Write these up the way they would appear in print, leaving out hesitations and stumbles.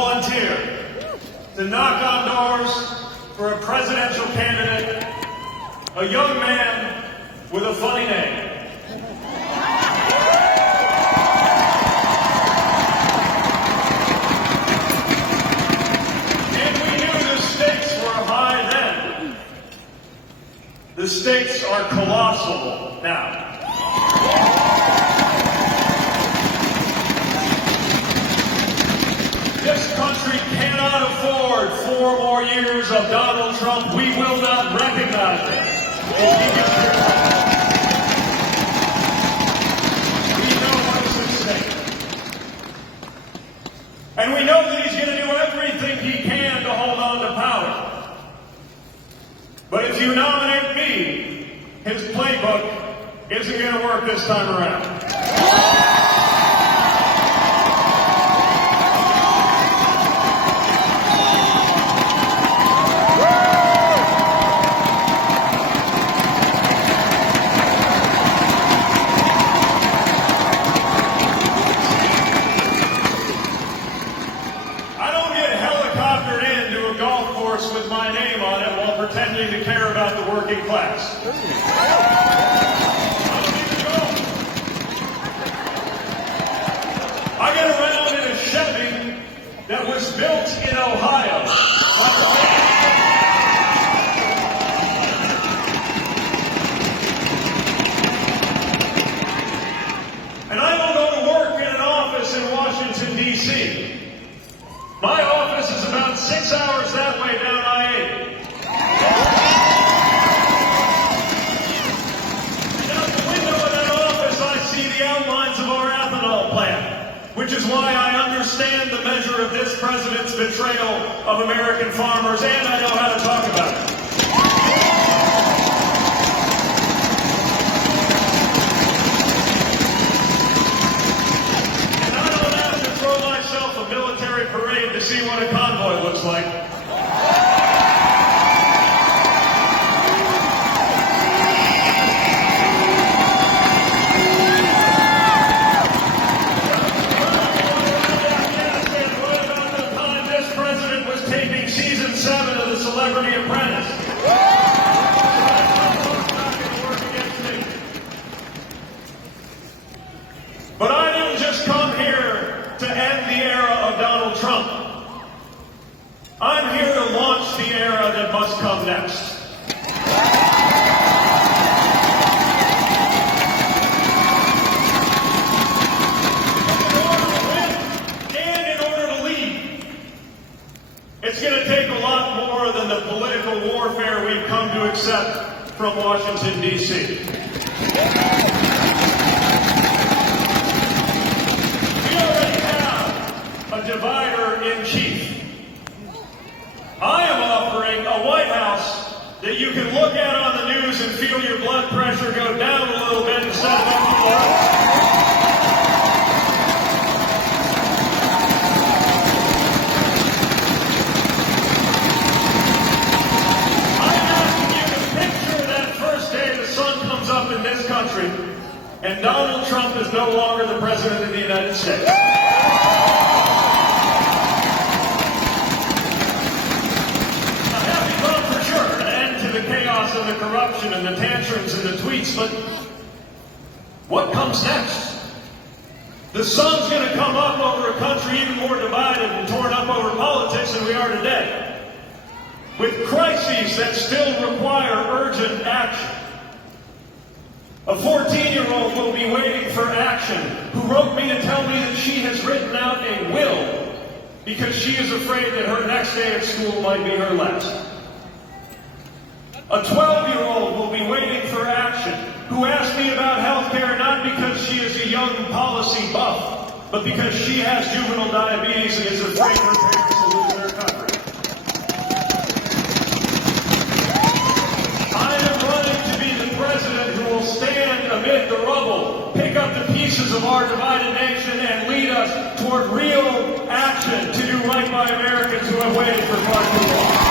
volunteer to knock on doors for a presidential candidate, a young man with a funny name. And we knew the stakes were high then. The stakes are colossal now. This country cannot afford 4 more years of Donald Trump. We will not recognize him if he gets here. We know what is at stake. And we know that he's going to do everything he can to hold on to power. But if you nominate me, his playbook isn't going to work this time around. With my name on it while pretending to care about the working class. I get around in a Chevy that was built in Ohio. And I don't go to work in an office in Washington, D.C. My office is about 6 hours that way down I-80. And out the window of that office, I see the outlines of our ethanol plant, which is why I understand the measure of this president's betrayal of American farmers, and I know how to talk about it. Parade to see what a convoy looks like. What about the time this president was taping season 7 of The Celebrity Apprentice? But I didn't just come here to end the era of Donald Trump. I'm here to launch the era that must come next. In order to win and in order to lead, it's going to take a lot more than the political warfare we've come to accept from Washington, D.C. A divider in chief. I am offering a White House that you can look at on the news and feel your blood pressure go down a little bit instead of up. I'm asking you to picture that first day the sun comes up in this country and Donald Trump is no longer the president of the United States. And the corruption and the tantrums and the tweets, but what comes next? The sun's going to come up over a country even more divided and torn up over politics than we are today, with crises that still require urgent action. A 14-year-old will be waiting for action who wrote me to tell me that she has written out a will because she is afraid that her next day at school might be her last. A 12-year-old will be waiting for action who asked me about health care not because she is a young policy buff, but because she has juvenile diabetes and is afraid her parents will lose their country. I am running to be the president who will stand amid the rubble, pick up the pieces of our divided nation, and lead us toward real action to do right by Americans who have waited for far too long.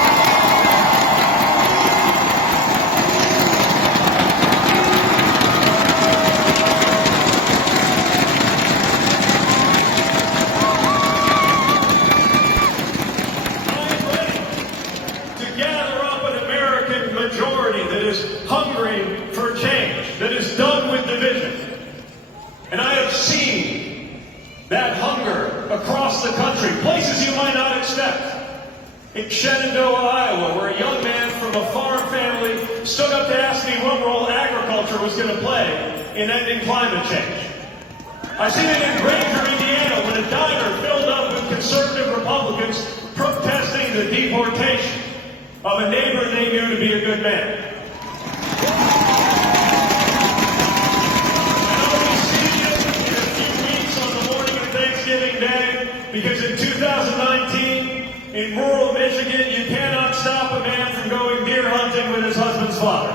in Shenandoah, Iowa, where a young man from a farm family stood up to ask me what role agriculture was going to play in ending climate change. I seen it in Granger, Indiana, when a diner filled up with conservative Republicans protesting the deportation of a neighbor they knew to be a good man. Because in 2019, in rural Michigan, you cannot stop a man from going deer hunting with his husband's father.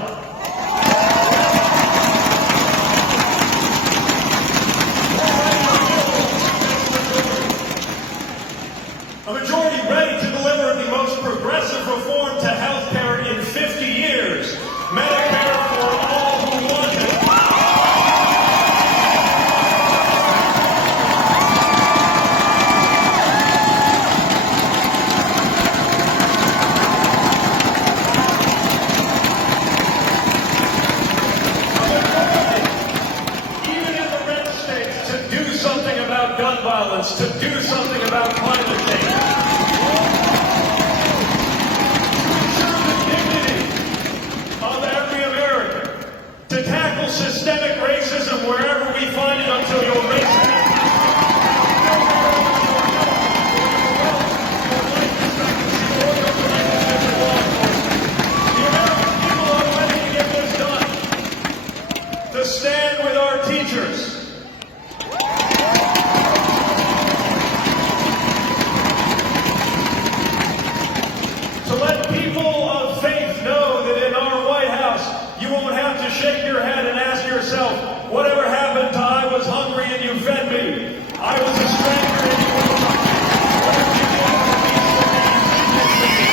A majority ready to deliver the most progressive reform to health care in 50 years. Medicare for all who want it. To do something about climate change. To ensure the dignity of every American. To tackle systemic racism wherever we find it until you're racist. The American people are ready to get this done. To stand with our teachers. Shake your head and ask yourself, whatever happened to I was hungry and you fed me? I was a stranger and you welcomed me. What have you done for me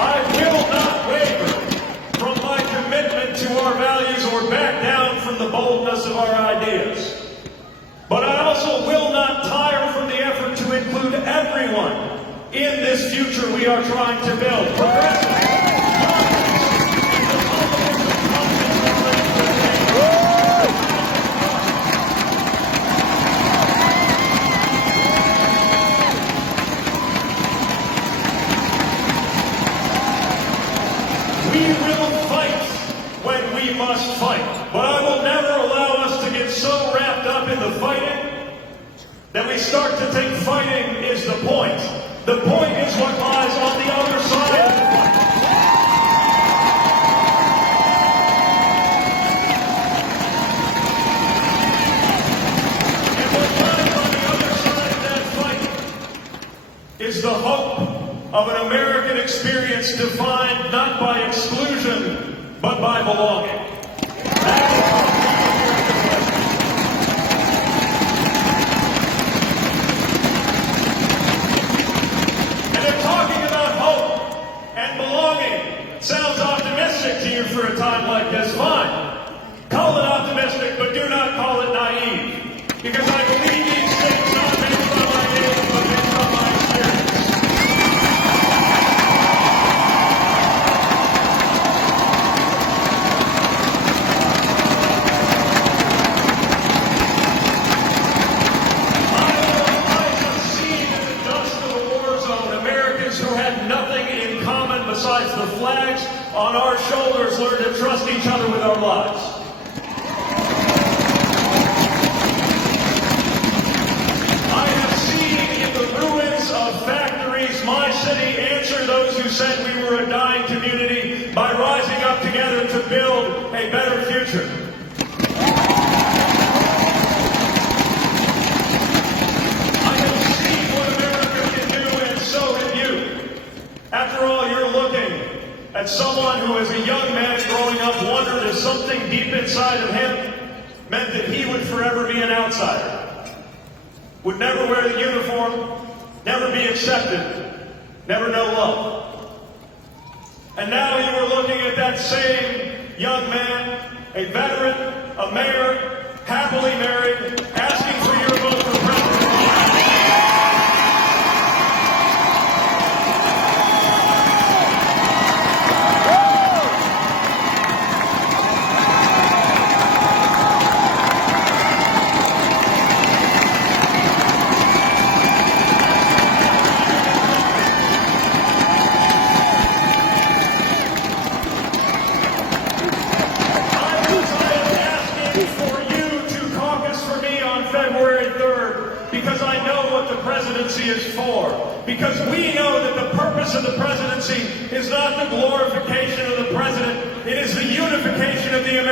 I will not waver from my commitment to our values or back down from the boldness of our ideas. But I also will not tire from the effort to include everyone in this future we are trying to build. Progressive. We will fight when we must fight, but I will never allow us to get so wrapped up in the fighting that we start to think fighting is the point. The point is what lies on the other side of the fight. And what lies on the other side of that fight is the hope of an American experience defined not by exclusion, but by belonging. Sounds optimistic to you for a time like this. Fine. Call it optimistic, but do not call it naive. Because I believe these things not based on my ideas, but based on my experience. I have seen in the dust of the war zone Americans who had nothing in common besides the flags on our shoulders learn to trust each other with our lives. I have seen in the ruins of factories my city answer those who said we were a dying community by rising up together to build a better future. I have seen what America can do, and so have you. After all, you're looking at someone who, as a young man growing up, wondered if something deep inside of him meant that he would forever be an outsider, would never wear the uniform, never be accepted, never know love. And now you are looking at that same young man, a veteran, a mayor, happily married, asking for your vote for president. is for. Because we know that the purpose of the presidency is not the glorification of the president, it is the unification of the American